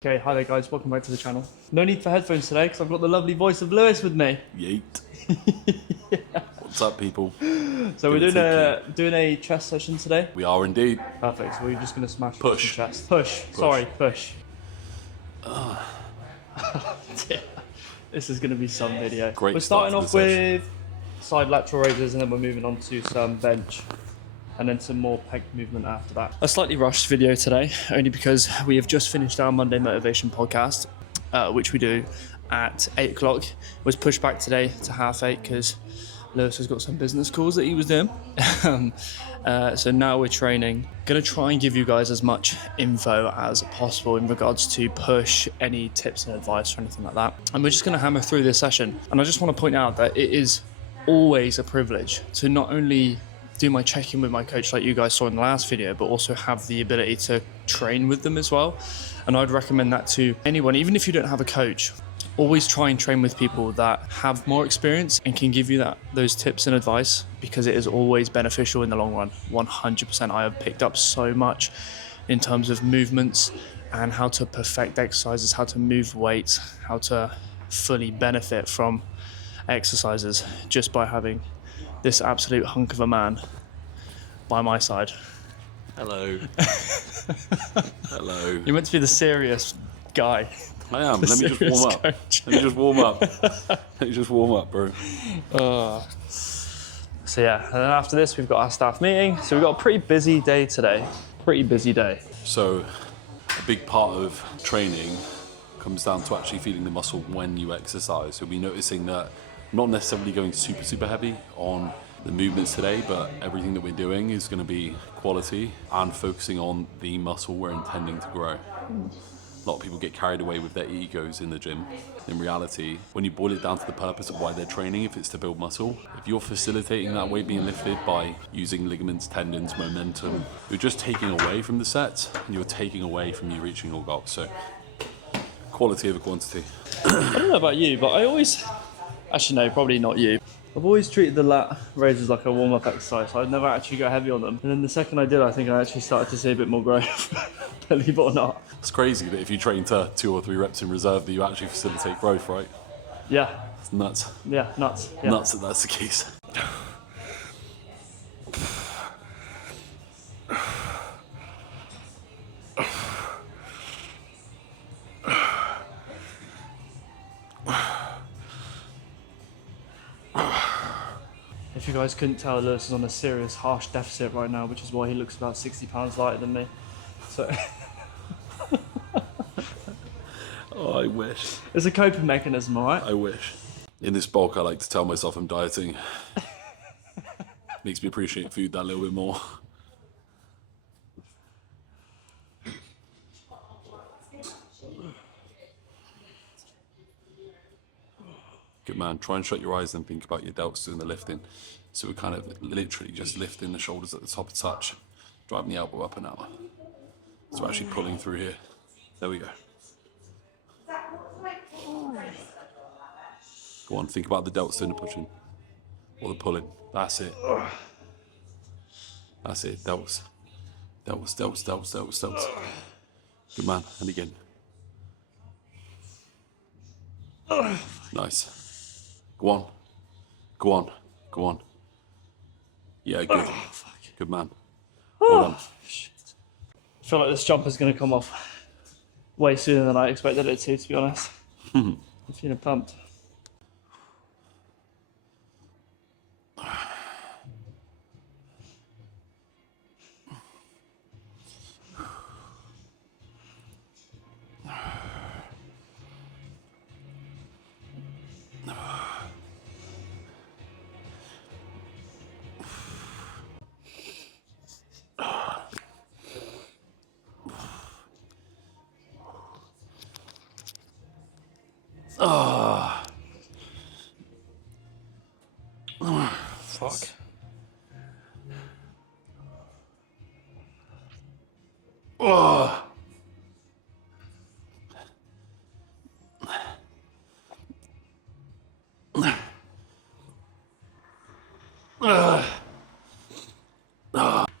Okay, hi there guys, welcome back to the channel. No need for headphones today because I've got the lovely voice of Lewis with me. Yeet. Yeah. What's up, people? So we're doing a chest session today. We are indeed. Perfect, so we're just going to smash Push. some chest. Push. Sorry, push. This is going to be some video. Great We're start starting to off the session. with side lateral raises and then we're moving on to some bench. And then some more pec movement after that. A slightly rushed video today, only because we have just finished our Monday Motivation podcast, which we do at 8 o'clock. It was pushed back today to 8:30 because Lewis has got some business calls that he was doing. So now we're training. Gonna try and give you guys as much info as possible in regards to push, any tips and advice or anything like that. And we're just gonna hammer through this session. And I just wanna point out that it is always a privilege to not only do my check-in with my coach like you guys saw in the last video, but also have the ability to train with them as well. And I'd recommend that to anyone, even if you don't have a coach. Always try and train with people that have more experience and can give you those tips and advice, because it is always beneficial in the long run. 100%. I have picked up so much in terms of movements and how to perfect exercises, how to move weights, how to fully benefit from exercises just by having this absolute hunk of a man by my side. Hello. Hello. You're meant to be the serious guy. I am. Let me just warm up. Coach. Let me just warm up. Let me just warm up, bro. So yeah, and then after this we've got our staff meeting. So we've got a pretty busy day today. Pretty busy day. So, a big part of training comes down to actually feeling the muscle when you exercise. So, we'll be noticing that not necessarily going super heavy on the movements today, but everything that we're doing is going to be quality and focusing on the muscle we're intending to grow. A lot of people get carried away with their egos in the gym. In reality, when you boil it down to the purpose of why they're training, if it's to build muscle, if you're facilitating that weight being lifted by using ligaments, tendons, momentum, you're just taking away from the sets and you're taking away from you reaching your goals. So, quality over quantity. I don't know about you, but I always, actually no, probably not you. I've always treated the lat raises like a warm-up exercise, so I'd never actually go heavy on them. And then the second I did, I think I actually started to see a bit more growth, believe it or not. It's crazy that if you train to 2 or 3 reps in reserve that you actually facilitate growth, right? Yeah. It's nuts. Yeah, nuts. Yeah. Nuts that that's the case. If you guys couldn't tell, Lewis is on a serious harsh deficit right now, which is why he looks about 60 pounds lighter than me. So Oh, I wish. it's a coping mechanism, alright? I wish. In this bulk, I like to tell myself I'm dieting. Makes me appreciate food that little bit more. Good man. Try and shut your eyes and think about your delts doing the lifting. So we're kind of literally just lifting the shoulders at the top of the touch, driving the elbow up and out. So we're actually pulling through here. There we go. Go on, think about the delts doing the pushing or the pulling. That's it. That's it. Delts. Delts, delts, delts, delts, delts. Good man. And again. Nice. Go on. Go on. Go on. Yeah, good. Good man. Well done. I feel like this jumper's going to come off way sooner than I expected it to be honest. I'm feeling pumped. Fuck.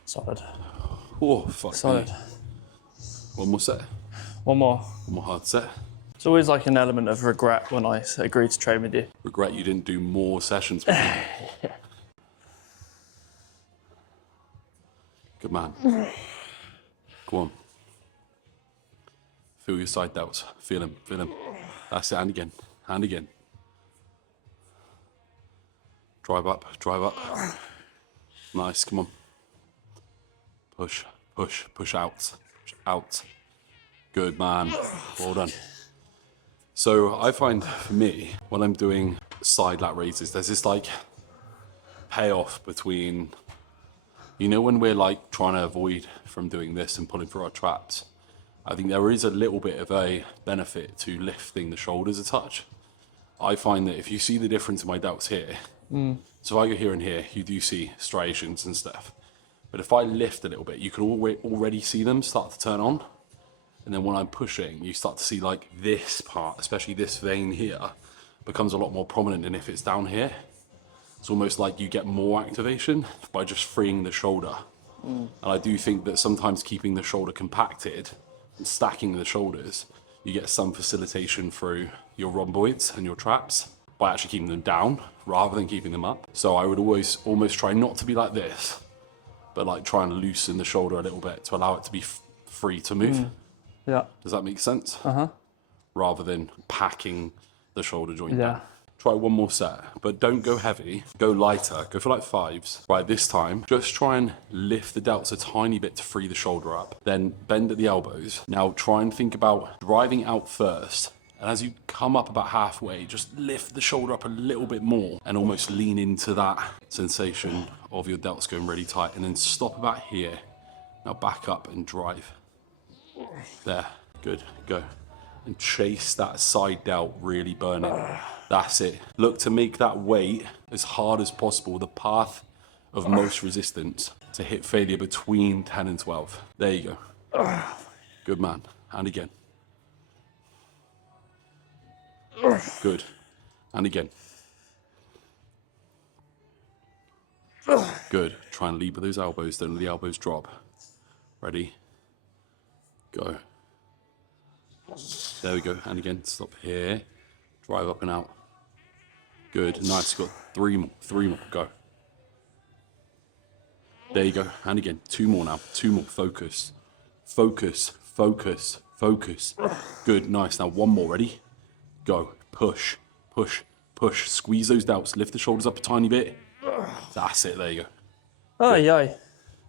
Solid. Oh, fuck. Solid. Me. One more set. One more. One more hard set. It's always like an element of regret when I agree to train with you. Regret you didn't do more sessions with me. Good man. Go on. Feel your side delts. Feel him, feel him. That's it, and again, and again. Drive up, drive up. Nice, come on. Push, push, push out, out. Good man, well done. So I find for me, when I'm doing side lat raises, there's this like payoff between, you know, when we're like trying to avoid from doing this and pulling through our traps, I think there is a little bit of a benefit to lifting the shoulders a touch. I find that if you see the difference in my delts here, so if I go here and here, you do see striations and stuff. But if I lift a little bit, you can already see them start to turn on. And then when I'm pushing, you start to see like this part, especially this vein here, becomes a lot more prominent than if it's down here. It's almost like you get more activation by just freeing the shoulder. And I do think that sometimes keeping the shoulder compacted and stacking the shoulders, you get some facilitation through your rhomboids and your traps by actually keeping them down rather than keeping them up. So I would always almost try not to be like this, but like try and loosen the shoulder a little bit to allow it to be free to move. Yeah. Does that make sense? Rather than packing the shoulder joint Yeah. down. Try one more set, but don't go heavy, go lighter, go for like 5s. Right, this time, just try and lift the delts a tiny bit to free the shoulder up, then bend at the elbows. Now try and think about driving out first, and as you come up about halfway, just lift the shoulder up a little bit more and almost lean into that sensation of your delts going really tight, and then stop about here. Now back up and drive. There, good, go. And chase that side delt really burning. That's it. Look to make that weight as hard as possible, the path of most resistance to hit failure between 10 and 12. There you go. Good man. And again. Good. And again. Good. Try and lead with those elbows, don't let the elbows drop. Ready? Go. There we go. And again, stop here. Drive up and out. Good. Nice. Got 3 more. 3 more. Go. There you go. And again, 2 more now. 2 more. Focus. Focus. Focus. Focus. Good. Nice. Now 1 more. Ready? Go. Push. Push. Push. Squeeze those delts. Lift the shoulders up a tiny bit. That's it. There you go. Oh, yeah.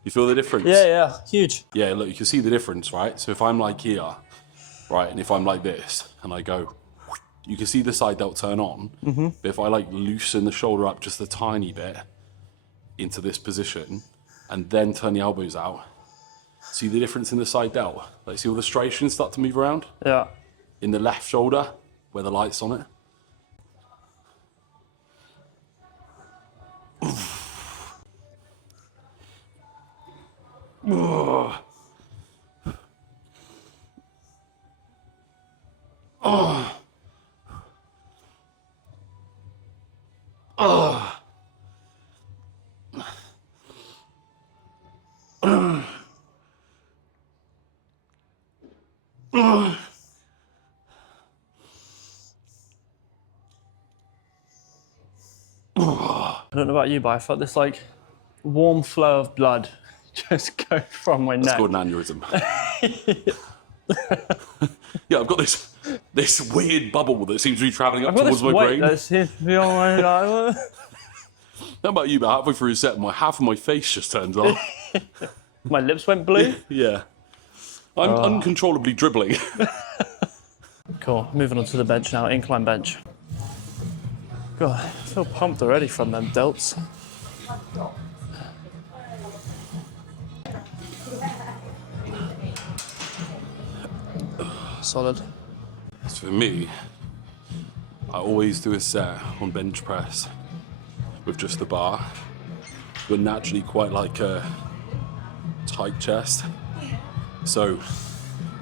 You feel the difference? Yeah. Huge. Yeah, look, you can see the difference, right? So if I'm like here, right, and if I'm like this, and I go, you can see the side delt turn on. But if I like loosen the shoulder up just a tiny bit into this position, and then turn the elbows out, see the difference in the side delt? Like, see all the striations start to move around? Yeah. In the left shoulder, where the light's on it. I don't know about you, but I felt this like warm flow of blood just go from my That's neck. called an aneurysm. Yeah, I've got this weird bubble that seems to be travelling up I've got towards this my weight brain. that seems to be on my like, How about you? About halfway through a set, half of my face just turns on. my lips went blue. Yeah. I'm uncontrollably dribbling. Cool. Moving on to the bench now. Incline bench. God, I feel pumped already from them delts. Solid. As for me, I always do a set on bench press with just the bar. But naturally quite like a tight chest. So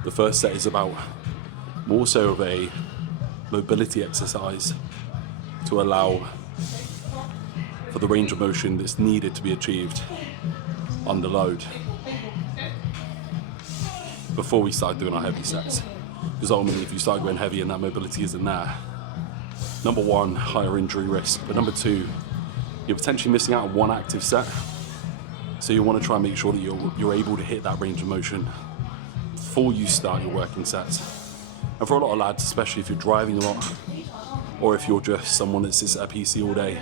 the first set is about more so of a mobility exercise to allow for the range of motion that's needed to be achieved under load before we start doing our heavy sets. Because ultimately, if you start going heavy and that mobility isn't there, number one, higher injury risk, but number two, you're potentially missing out on one active set. So you want to try and make sure that you're able to hit that range of motion before you start your working sets. And for a lot of lads, especially if you're driving a lot, or if you're just someone that sits at a PC all day,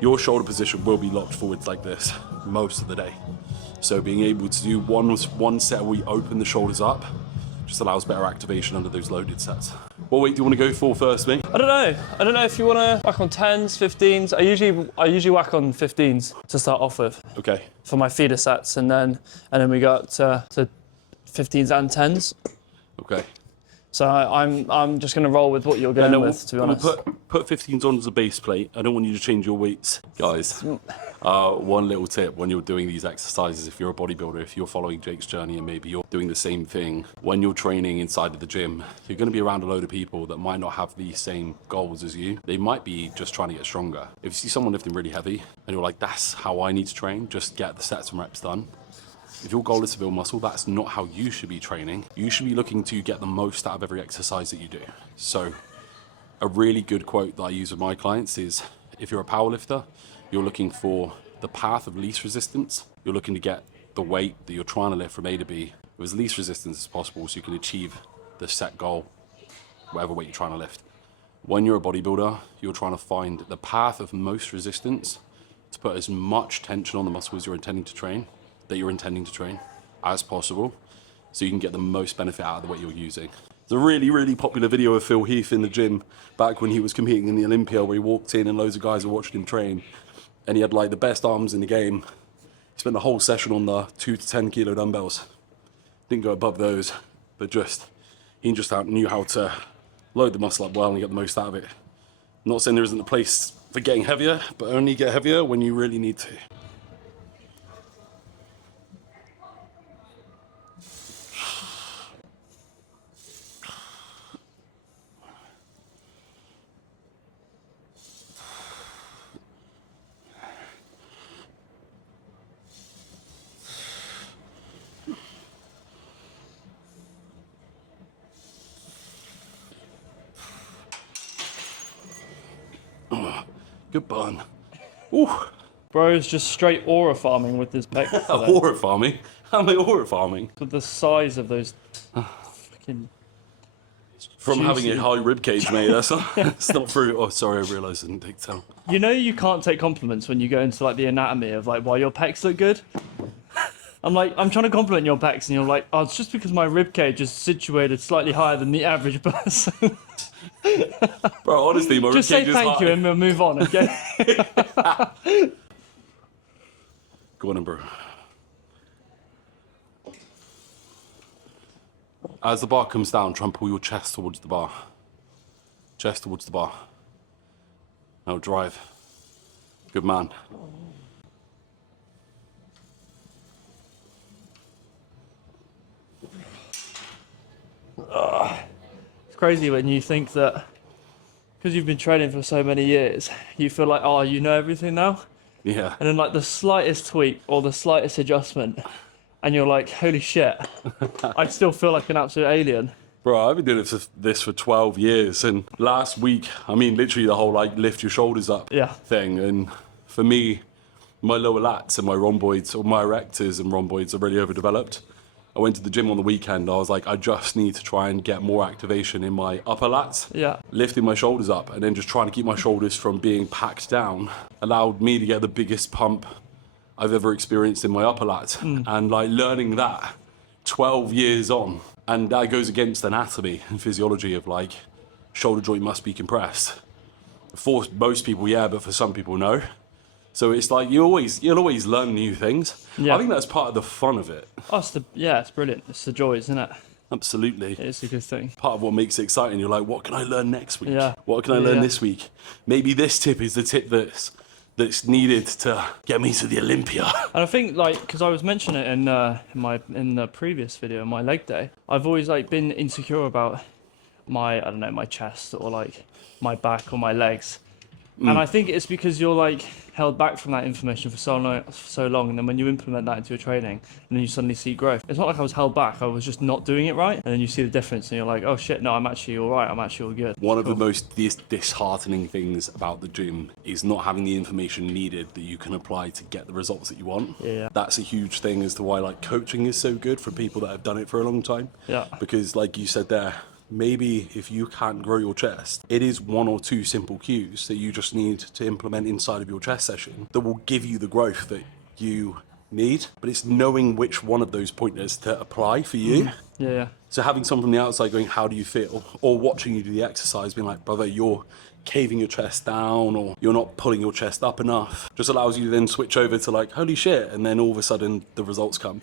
your shoulder position will be locked forwards like this most of the day. So being able to do one set where we open the shoulders up just allows better activation under those loaded sets. What weight do you want to go for first, mate? I don't know if you want to whack on 10s, 15s. I usually whack on 15s to start off with. Okay. For my feeder sets, and then we got to 15s and 10s. Okay. So I'm just going to roll with what you're going with, to be honest. We'll put 15s on as a base plate. I don't want you to change your weights. Guys, one little tip when you're doing these exercises, if you're a bodybuilder, if you're following Jake's journey and maybe you're doing the same thing, when you're training inside of the gym, you're going to be around a load of people that might not have the same goals as you. They might be just trying to get stronger. If you see someone lifting really heavy and you're like, that's how I need to train, just get the sets and reps done. If your goal is to build muscle, that's not how you should be training. You should be looking to get the most out of every exercise that you do. So a really good quote that I use with my clients is, if you're a powerlifter, you're looking for the path of least resistance. You're looking to get the weight that you're trying to lift from A to B with as least resistance as possible so you can achieve the set goal, whatever weight you're trying to lift. When you're a bodybuilder, you're trying to find the path of most resistance to put as much tension on the muscles you're intending to train as possible, so you can get the most benefit out of the weight you're using. There's a really, really popular video of Phil Heath in the gym back when he was competing in the Olympia, where he walked in and loads of guys were watching him train, and he had like the best arms in the game. He spent the whole session on the 2 to 10 kilo dumbbells. Didn't go above those, but he just knew how to load the muscle up well and get the most out of it. I'm not saying there isn't a place for getting heavier, but only get heavier when you really need to. Good burn. Ooh. Bro's just straight aura farming with his pecs today. Aura farming? How am I aura farming? With the size of those fucking... From juicy. having a high rib cage, mate. That's not true. Oh, sorry, I realised I didn't take towel. You know you can't take compliments when you go into like the anatomy of like, why your pecs look good? I'm trying to compliment your pecs and you're like, oh, it's just because my rib cage is situated slightly higher than the average person. Bro, honestly, my rib Just cage say is thank you high. and we'll move on, okay? Go on then, bro. As the bar comes down, try and pull your chest towards the bar. Chest towards the bar. Now drive. Good man. It's crazy when you think that because you've been training for so many years, you feel like, oh, you know everything now. Yeah. And then like the slightest tweak or the slightest adjustment, and you're like, holy shit, I still feel like an absolute alien. Bro, I've been doing this for 12 years, and last week, I mean, literally the whole like lift your shoulders up thing. And for me, my lower lats and my rhomboids, or my erectors and rhomboids are really overdeveloped. I went to the gym on the weekend. I was like, I just need to try and get more activation in my upper lats. Yeah. Lifting my shoulders up and then just trying to keep my shoulders from being packed down allowed me to get the biggest pump I've ever experienced in my upper lats. And like learning that 12 years on, and that goes against anatomy and physiology of like shoulder joint must be compressed. For most people, yeah, but for some people, no. So it's like you'll always learn new things. Yeah. I think that's part of the fun of it. Oh, it's brilliant. It's the joy, isn't it? Absolutely. It's a good thing. Part of what makes it exciting. You're like, what can I learn next week? Yeah. What can I learn this week? Maybe this tip is the tip that's needed to get me to the Olympia. And I think like, because I was mentioning it in the previous video, my leg day, I've always like been insecure about my chest or like my back or my legs. And I think it's because you're like held back from that information for so long, and then when you implement that into your training, and then you suddenly see growth. It's not like I was held back; I was just not doing it right, and then you see the difference, and you're like, "Oh shit, no, I'm actually all right. I'm actually all good." One of the most disheartening things about the gym is not having the information needed that you can apply to get the results that you want. Yeah. That's a huge thing as to why like coaching is so good for people that have done it for a long time. Yeah. Because like you said there, maybe if you can't grow your chest, it is 1 or 2 simple cues that you just need to implement inside of your chest session that will give you the growth that you need. But it's knowing which one of those pointers to apply for you. Yeah. So having someone from the outside going, how do you feel? Or watching you do the exercise being like, brother, you're caving your chest down or you're not pulling your chest up enough, just allows you to then switch over to like, holy shit. And then all of a sudden the results come.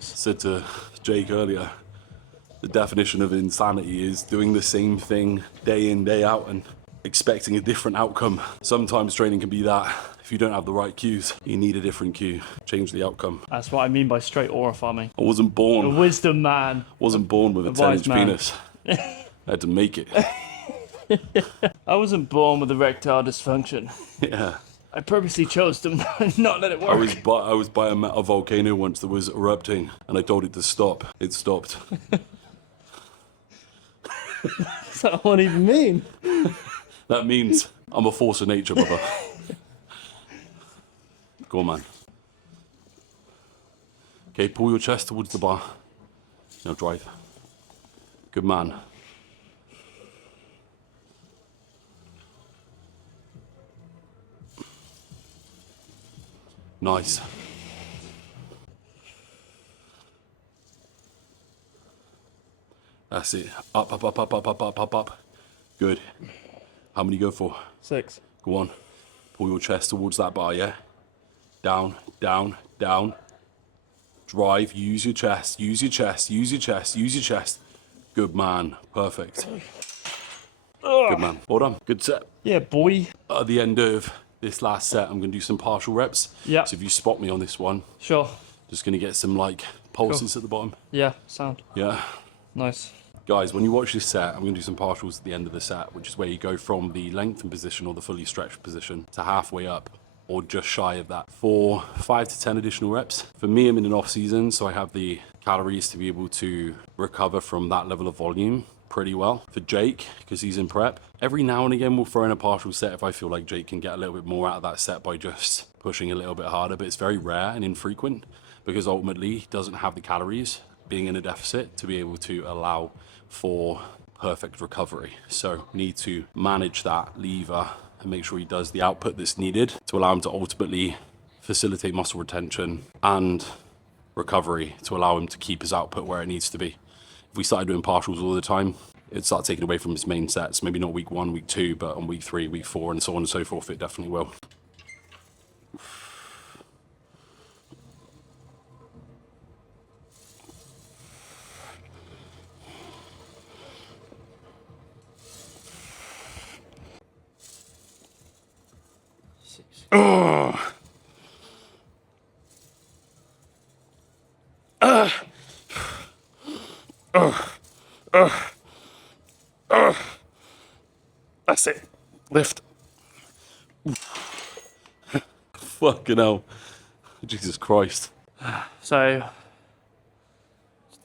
Said to Jake earlier, the definition of insanity is doing the same thing day in, day out and expecting a different outcome. Sometimes training can be that. If you don't have the right cues, you need a different cue. Change the outcome. That's what I mean by straight aura farming. I wasn't A born. wisdom man. Wasn't born with a wise 10-inch man. penis. I had to make it. I wasn't born with erectile dysfunction. Yeah. I purposely chose to not let it work. I was by a volcano once that was erupting, and I told it to stop. It stopped. What's that one even mean? That means I'm a force of nature, brother. Go on, man. Okay, pull your chest towards the bar. Now drive. Good man. Nice. That's it. Up, up, up, up, up, up, up, up, up. Good. How many go for? 6. Go on. Pull your chest towards that bar, yeah? Down, down, down. Drive. Use your chest. Use your chest. Use your chest. Use your chest. Good man. Perfect. Good man. Well done. Good set. Yeah, boy. At the end of this last set, I'm going to do some partial reps. Yeah. So if you spot me on this one, Sure. just going to get some like pulses at the bottom. Yeah, sound. Yeah. Nice. Guys, when you watch this set, I'm going to do some partials at the end of the set, which is where you go from the lengthened position or the fully stretched position to halfway up or just shy of that for 5 to 10 additional reps. For me, I'm in an off season, so I have the calories to be able to recover from that level of volume pretty well. For Jake, because he's in prep, every now and again we'll throw in a partial set if I feel like Jake can get a little bit more out of that set by just pushing a little bit harder, but it's very rare and infrequent because ultimately he doesn't have the calories being in a deficit to be able to allow for perfect recovery. So we need to manage that lever and make sure he does the output that's needed to allow him to ultimately facilitate muscle retention and recovery to allow him to keep his output where it needs to be. If we started doing partials all the time, it'd start taking away from his main sets. Maybe not week 1, week 2, but on week 3, week 4, and so on and so forth, it definitely will. That's it. Lift. Fucking hell. Jesus Christ. So,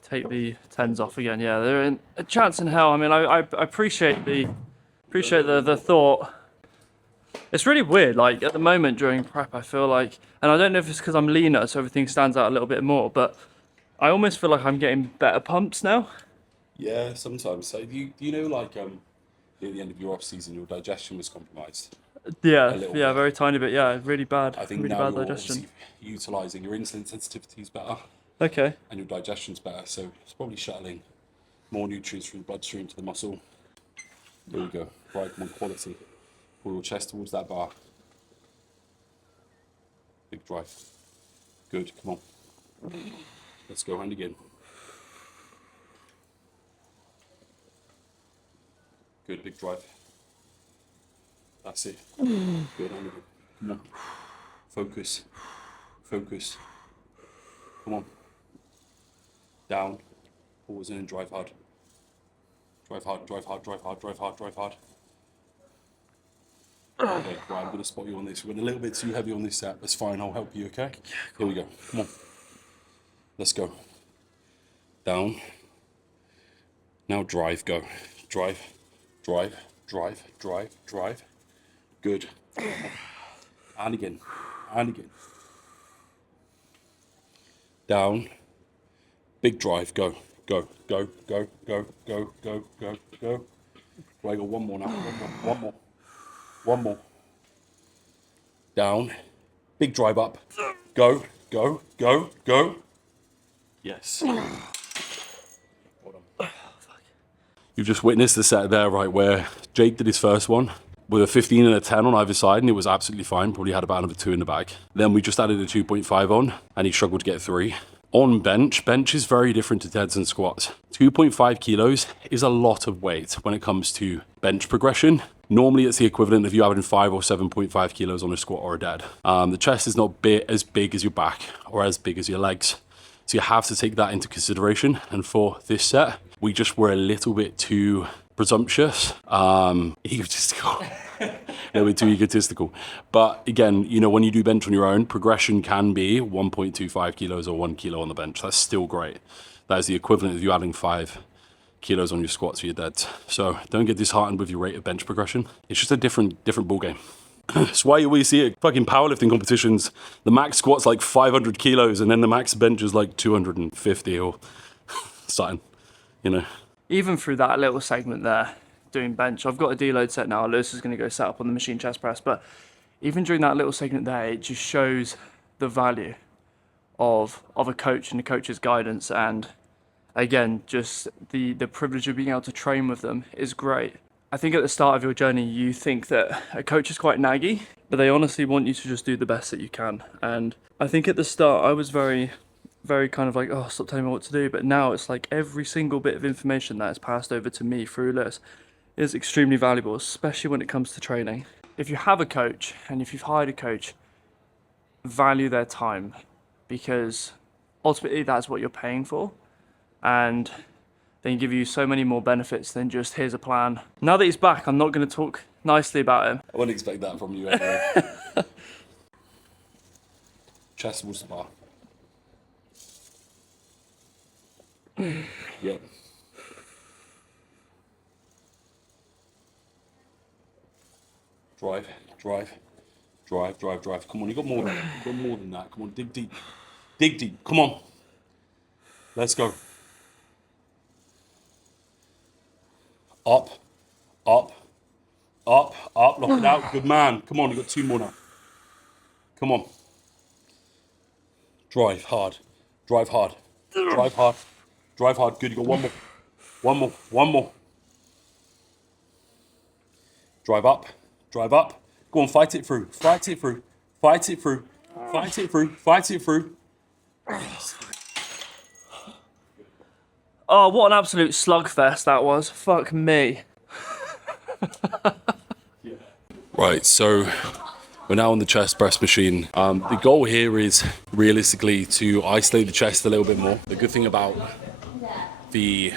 take the 10s off again. Yeah, they're in a chance in hell. I mean, I appreciate the thought. It's really weird. Like at the moment during prep, I feel like, and I don't know if it's because I'm leaner, so everything stands out a little bit more. But I almost feel like I'm getting better pumps now. Yeah, sometimes. So you know, like at the end of your off season, your digestion was compromised. Yeah, little yeah, bit. very tiny bit. Yeah, really bad. I think really now bad you're digestion. obviously utilising your insulin sensitivity is better Okay. and your digestion's better, so it's probably shuttling more nutrients from the bloodstream to the muscle. There we go. Right, more quality. Pull your chest towards that bar. Big drive. Good, come on. Let's go hand again. Good, big drive. That's it. Good, Andy. Come on. Focus. Focus. Come on. Down. Pause in and drive hard. Drive hard, drive hard, drive hard, drive hard, drive hard. Okay, right, I'm going to spot you on this. We're a little bit too heavy on this set. That's fine, I'll help you, okay? Here we go. Come on. Let's go. Down. Now drive, go. Drive, drive, drive, drive, drive. Good. And again. And again. Down. Big drive, go. Go, go, go, go, go, go, go, go. Right, go one more now. One more. One more. Down. Big drive up. Go, go, go, go. Yes. Well done. You've just witnessed the set there, right, where Jake did his first one with a 15 and a 10 on either side, and it was absolutely fine. Probably had about another 2 in the bag. Then we just added a 2.5 on, and he struggled to get 3. On bench is very different to deads and squats. 2.5 kilos is a lot of weight when it comes to bench progression. Normally it's the equivalent of you having 5 or 7.5 kilos on a squat or a dead. The chest is not as big as your back or as big as your legs. So you have to take that into consideration. And for this set, we just were a little bit too presumptuous, egotistical. A little bit too egotistical. But again, you know, when you do bench on your own, progression can be 1.25 kilos or 1 kilo on the bench. That's still great. That is the equivalent of you adding 5 kilos on your squats or your deads. So don't get disheartened with your rate of bench progression. It's just a different ball game. That's why you always see it fucking powerlifting competitions. The max squat's like 500 kilos and then the max bench is like 250 or something, you know. Even through that little segment there, doing bench, I've got a deload set now. Lewis is going to go set up on the machine chest press, but even during that little segment there, it just shows the value of a coach and a coach's guidance. And again, just the privilege of being able to train with them is great. I think at the start of your journey, you think that a coach is quite naggy, but they honestly want you to just do the best that you can. And I think at the start, I was very kind of like, oh, stop telling me what to do. But now it's like every single bit of information that is passed over to me through Lewis is extremely valuable, especially when it comes to training. If you have a coach and if you've hired a coach, value their time, because ultimately that's what you're paying for. And they can give you so many more benefits than just here's a plan. Now that he's back, I'm not going to talk nicely about him. I wouldn't expect that from you anyway. Chest will spar. Yep. Drive, drive, drive, drive, drive. Come on, you got more than that. You got more than that. Come on, dig deep. Dig deep. Come on. Let's go. Up, up, up, up. Lock it out. Good man. Come on, you got 2 more now. Come on. Drive hard. Drive hard. Drive hard. Drive hard. Good. You got 1 more. 1 more. 1 more. Drive up. Drive up. Go on, fight it through. Fight it through. Fight it through. Fight it through. Fight it through. Oh, what an absolute slugfest that was. Fuck me. Right, so we're now on the chest press machine. The goal here is realistically to isolate the chest a little bit more. The good thing about the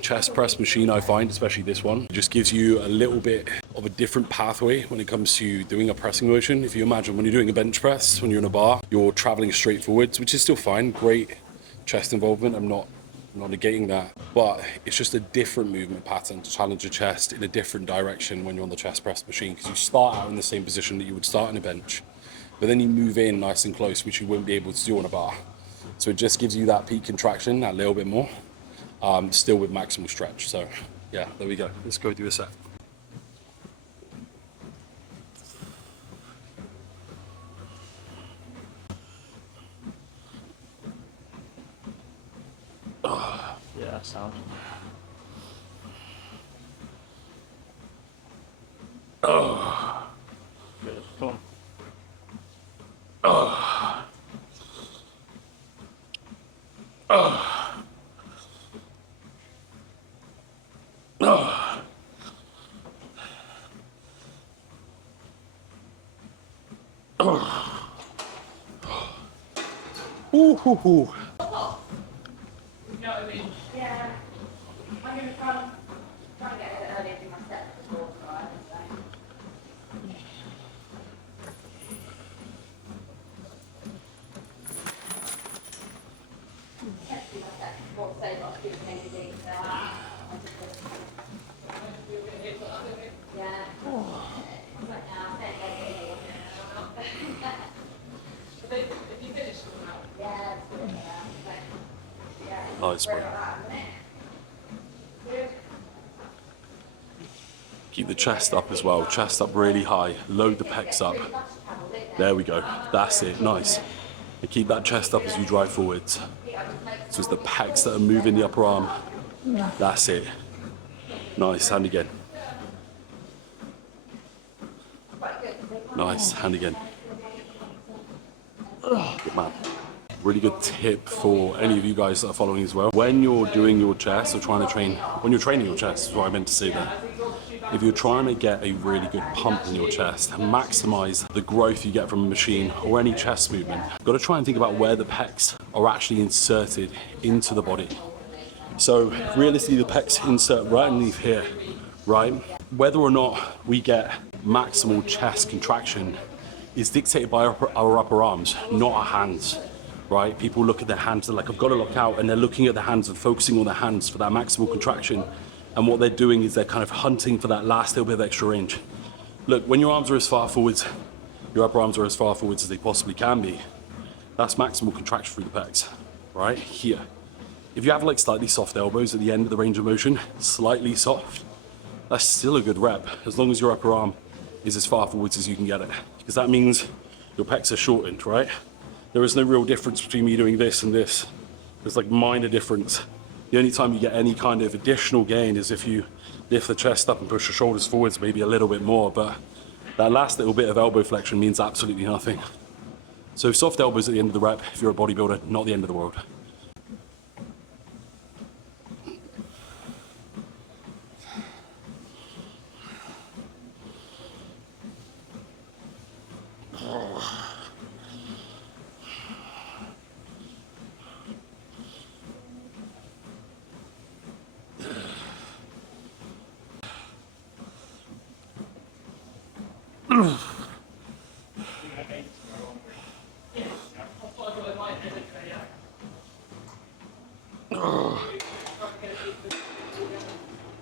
chest press machine, I find, especially this one, it just gives you a little bit of a different pathway when it comes to doing a pressing motion. If you imagine when you're doing a bench press, when you're in a bar, you're traveling straight forwards, which is still fine. Great chest involvement. I'm not negating that, but it's just a different movement pattern to challenge your chest in a different direction when you're on the chest press machine, because you start out in the same position that you would start in a bench, but then you move in nice and close, which you wouldn't be able to do on a bar. So it just gives you that peak contraction that little bit more, still with maximal stretch. So yeah, there we go. Let's go do a set. Yeah, sound. Good. Come on. Woo-hoo-hoo. You know what I mean? Yeah. I'm going to try and get a bit early and do my steps before tomorrow. Let's do my steps before, so I'll do the same thing. Yeah. Right now, if you finish school now? Yeah, it's good. Yeah. Nice, bro. Keep the chest up as well. Chest up really high. Load the pecs up. There we go. That's it. Nice. And keep that chest up as you drive forwards. So it's the pecs that are moving the upper arm. That's it. Nice. Hand again. Nice. Hand again. Good man. Really good tip for any of you guys that are following as well. When you're doing your chest or trying to train, when you're training your chest, is what I meant to say there. If you're trying to get a really good pump in your chest, maximize the growth you get from a machine or any chest movement, you've got to try and think about where the pecs are actually inserted into the body. So realistically, the pecs insert right underneath here, right? Whether or not we get maximal chest contraction is dictated by our upper arms, not our hands, right? People look at their hands, they're like, I've got to lock out, and they're looking at their hands and focusing on their hands for that maximal contraction. And what they're doing is they're kind of hunting for that last little bit of extra range. Look, when your arms are as far forwards, your upper arms are as far forwards as they possibly can be, that's maximal contraction through the pecs, right? Here. If you have like slightly soft elbows at the end of the range of motion, slightly soft, that's still a good rep, as long as your upper arm is as far forwards as you can get it. Because that means your pecs are shortened, right? There is no real difference between me doing this and this. There's like minor difference. The only time you get any kind of additional gain is if you lift the chest up and push your shoulders forwards maybe a little bit more, but that last little bit of elbow flexion means absolutely nothing. So soft elbows at the end of the rep, if you're a bodybuilder, not the end of the world.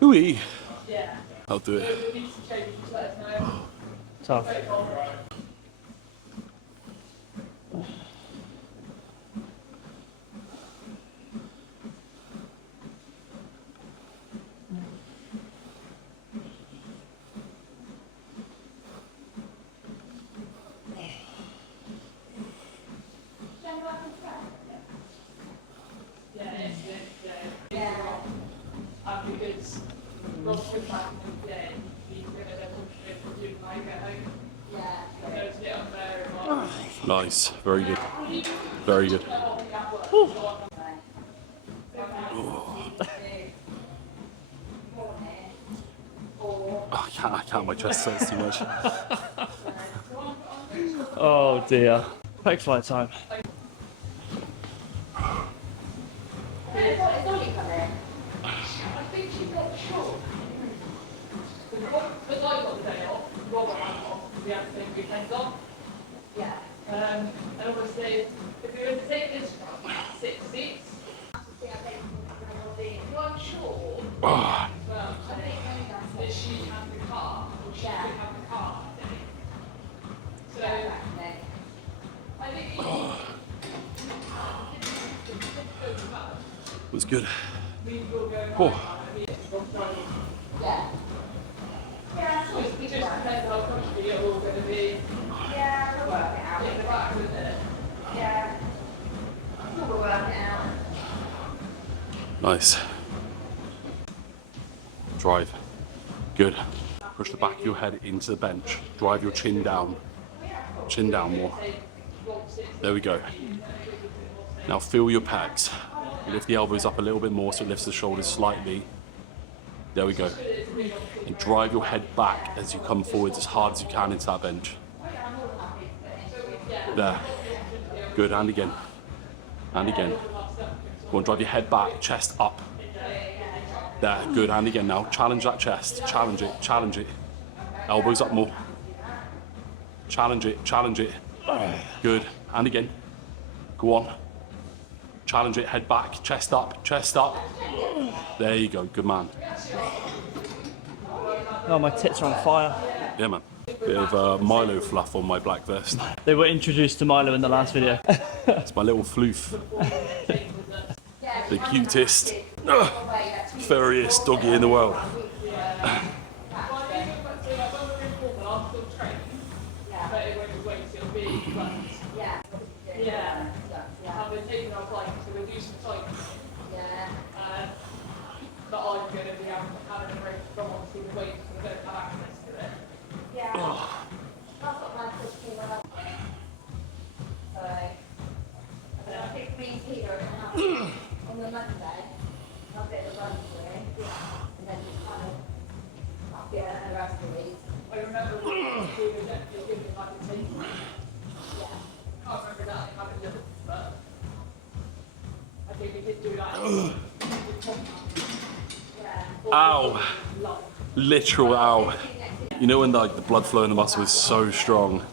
Ooh-wee. I'll do it. Tough. Nice, very good. Very good. I can't, my chest hurts too much. Oh dear. Pec flight time. And obviously, if you're in the same instrument, 6 seats. You're unsure. Well, I think that she had the car, or she could have the car, I think. So, I think It was good. Oh. Yeah. Yeah, it just depends how comfortable you're all going to be. Yeah, we'll work it out. In the back, isn't it? Yeah. We'll work it out. Nice. Drive. Good. Push the back of your head into the bench. Drive your chin down. Chin down more. There we go. Now feel your pecs. You lift the elbows up a little bit more so it lifts the shoulders slightly. There we go. And drive your head back as you come forwards as hard as you can into that bench. There. Good, and again. And again. Go on, drive your head back, chest up. There, good, and again now. Challenge that chest, challenge it, challenge it. Elbows up more. Challenge it, challenge it. Good, and again. Go on. Challenge it, head back, chest up, chest up. There you go, good man. Oh, my tits are on fire. Yeah, man. Bit of Milo fluff on my black vest. They were introduced to Milo in the last video. It's my little floof. The cutest, furriest doggy in the world. On the Monday, I'll get the run through, and then just kind of get an anniversary. I remember when you were giving like a team. Yeah. I can't remember that, I haven't looked, but I think we did do that. Ow. Literal ow. You know when like the blood flow in the muscle is so strong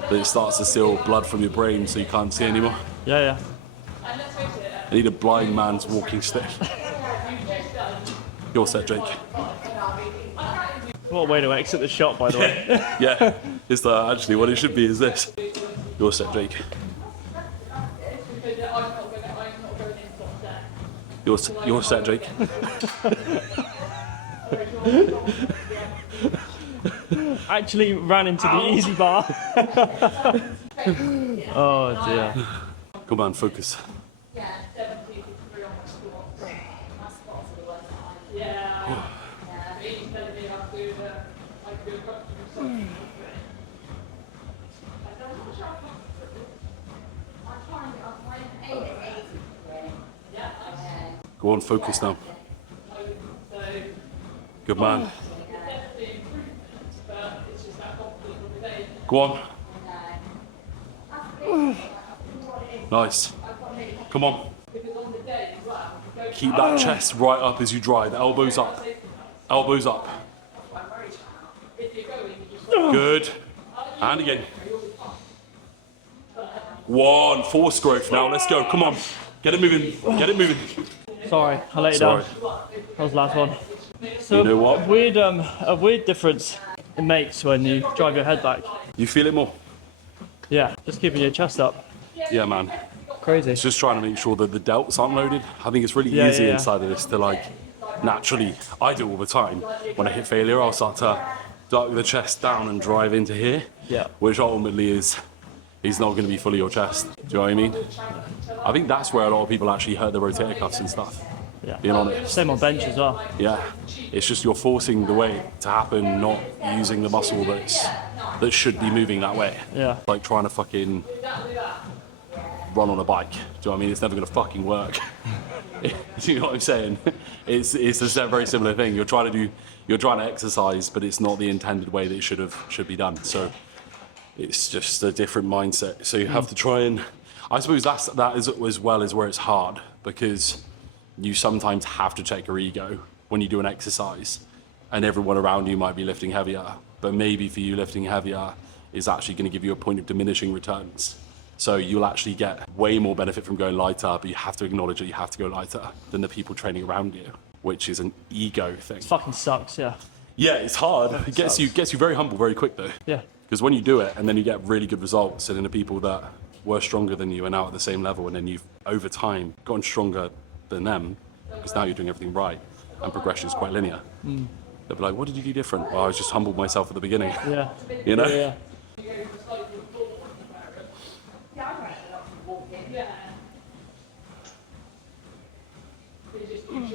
that it starts to steal blood from your brain so you can't see anymore? Yeah, yeah. I need a blind man's walking stick. You're set, Jake. What a way to exit the shot, by the way. Yeah, it's actually what it should be is this. You're set, Jake. You're set, Jake. Actually ran into the easy bar. Oh dear. Come on, focus. Go on, focus now. Good man. Go on. Nice. Come on. Keep that chest right up as you drive. Elbows up. Elbows up. Good. And again. One. Force growth now. Let's go. Come on. Get it moving. Get it moving. Sorry, I let you Sorry. down. That was the last one. So You know what? a weird difference it makes when you drive your head back. You feel it more? Yeah, just keeping your chest up. Yeah, man. Crazy. It's just trying to make sure that the delts aren't loaded. I think it's really Yeah, easy yeah, yeah. inside of this to like naturally. I do all the time. When I hit failure, I'll start to duck the chest down and drive into here. Yeah. Which ultimately is not going to be fully your chest. Do you know what I mean? I think that's where a lot of people actually hurt their rotator cuffs and stuff. Yeah. Being honest. Same on bench as well. Yeah. It's just you're forcing the weight to happen, not using the muscle that should be moving that way. Yeah. Like trying to fucking run on a bike. Do you know what I mean? It's never going to fucking work. Do you know what I'm saying? It's a very similar thing. You're trying to exercise, but it's not the intended way that it should be done. So it's just a different mindset. So you have to try and, I suppose that is as well as where it's hard, because you sometimes have to check your ego when you do an exercise, and everyone around you might be lifting heavier, but maybe for you lifting heavier is actually going to give you a point of diminishing returns. So you'll actually get way more benefit from going lighter, but you have to acknowledge that you have to go lighter than the people training around you, which is an ego thing. Fucking sucks, yeah. Yeah, it's hard. It gets you very humble very quick though. Yeah. Because when you do it and then you get really good results, and then the people that were stronger than you are now at the same level, and then you've over time gotten stronger than them, because now you're doing everything right, and progression is quite linear. They'll be like, what did you do different? Well, I was just humbled myself at the beginning. Yeah. You know? Yeah.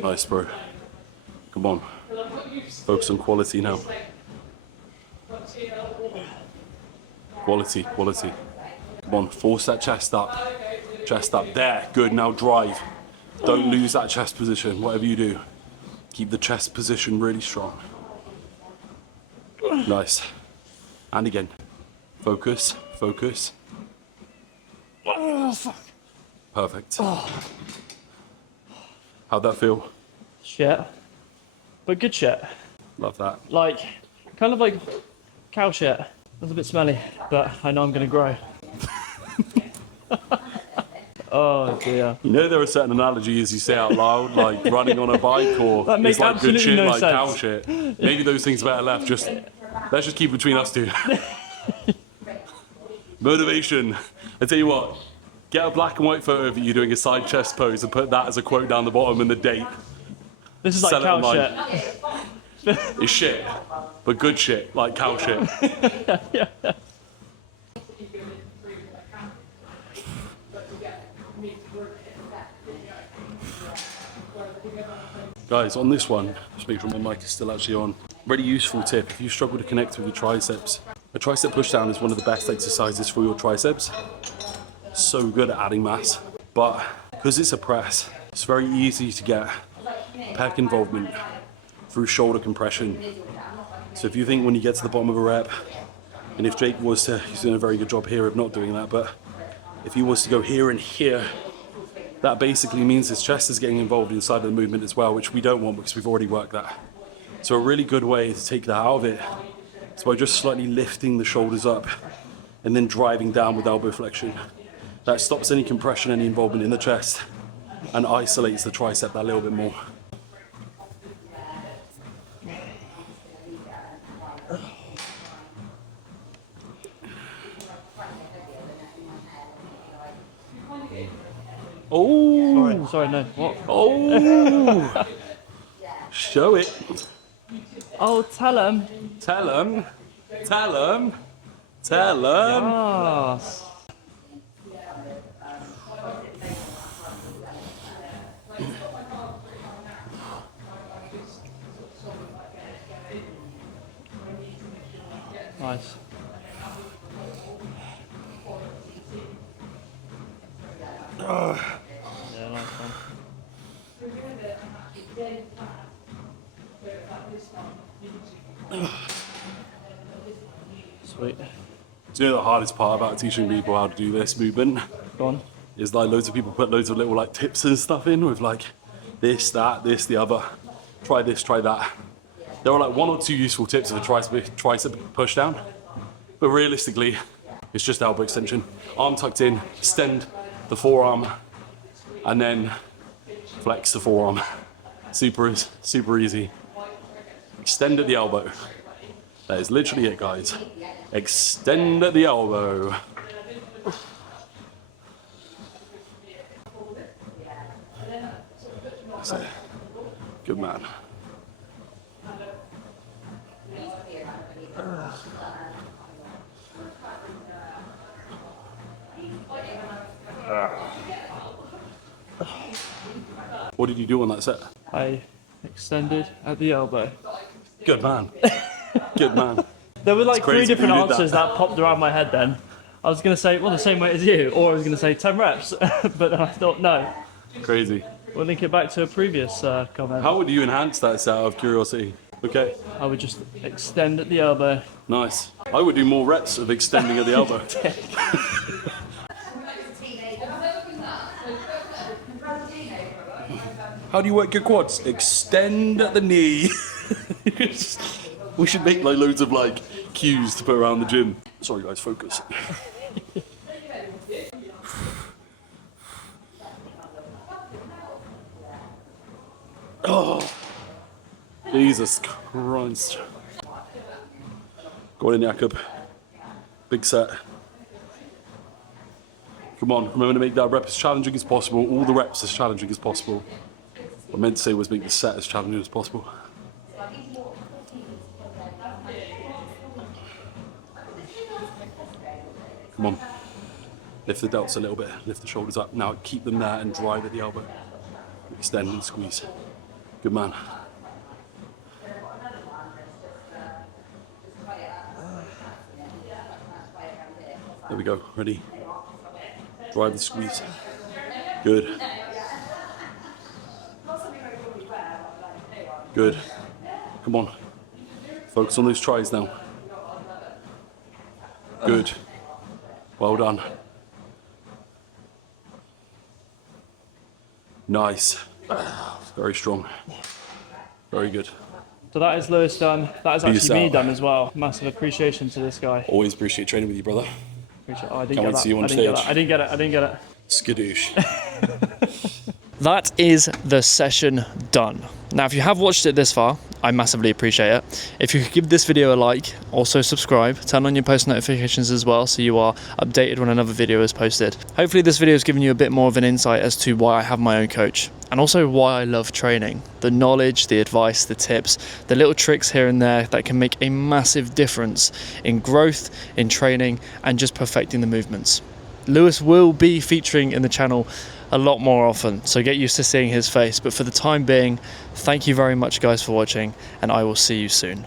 Nice, bro. Come on. Focus on quality now. Quality, quality. Come on, force that chest up. Chest up. There, good, now drive. Don't lose that chest position, whatever you do. Keep the chest position really strong. Nice. And again. Focus, focus. Oh, fuck. Perfect. How'd that feel? Shit. But good shit. Love that. Like, kind of like cow shit. That's a bit smelly, but I know I'm gonna grow. Oh dear. You know there are certain analogies you say out loud, like running on a bike or That makes it's like good absolutely shit, no like cow sense. shit. Maybe those things better left. Let's just keep it between us two. Motivation. I tell you what, get a black and white photo of you doing a side chest pose and put that as a quote down the bottom and the date. This is like Sell it cow online. shit. It's shit, but good shit, like cow shit. Guys, on this one, just make sure my mic is still actually on. Really useful tip, if you struggle to connect with your triceps, a tricep pushdown is one of the best exercises for your triceps. So good at adding mass, but because it's a press, it's very easy to get pec involvement through shoulder compression. So if you think when you get to the bottom of a rep, and if Jake was to, he's doing a very good job here of not doing that, but if he was to go here and here, that basically means his chest is getting involved inside of the movement as well, which we don't want because we've already worked that. So a really good way to take that out of it is by just slightly lifting the shoulders up and then driving down with elbow flexion. That stops any compression, any involvement in the chest, and isolates the tricep that little bit more. Oh, Sorry, no. What? oh! Show it. Oh, tell him. Tell him. Tell him. Tell him. Yes. Nice. Yeah, nice one. Sweet. Do you know the hardest part about teaching people how to do this movement? Go on. Is like loads of people put loads of little like tips and stuff in with like this, that, this, the other. Try this, try that. There are like one or two useful tips of a tricep push down, but realistically, it's just elbow extension. Arm tucked in, extend the forearm, and then flex the forearm. Super easy. Extend at the elbow. That is literally it, guys. Extend at the elbow. That's it. Good man. What did you do on that set? I extended at the elbow. Good man. Good man. There were like crazy three different that you did answers that popped around my head then. I was going to say, well, the same way as you, or I was going to say 10 reps, but then I thought, no. Crazy. We'll link it back to a previous comment. How would you enhance that set out of curiosity? Okay, I would just extend at the elbow. nice. I would do more reps of extending at the elbow. How do you work your quads? Extend at the knee. We should make like loads of like cues to put around the gym. Sorry guys, focus. Oh, Jesus Christ. Go on in, Jakob. Big set. Come on, remember to make that rep as challenging as possible. All the reps as challenging as possible. What I meant to say was make the set as challenging as possible. Come on. Lift the delts a little bit, lift the shoulders up. Now keep them there and drive at the elbow. Extend and squeeze. Good man. There we go, ready. Drive the squeeze. Good. Good. Come on. Focus on those tries now. Good. Well done. Nice. Very strong. Very good. So that is Lewis done. That is Peace actually me out. done as well. Massive appreciation to this guy. Always appreciate training with you, brother. Oh, I didn't Can't get wait to that. see you on I didn't get stage. that. I didn't get it. Skadoosh. That is the session done. Now, if you have watched it this far, I massively appreciate it. If you could give this video a like, also subscribe, turn on your post notifications as well so you are updated when another video is posted. Hopefully this video has given you a bit more of an insight as to why I have my own coach and also why I love training. The knowledge, the advice, the tips, the little tricks here and there that can make a massive difference in growth, in training, and just perfecting the movements. Lewis will be featuring in the channel a lot more often, so get used to seeing his face. But for the time being, thank you very much guys for watching, and I will see you soon.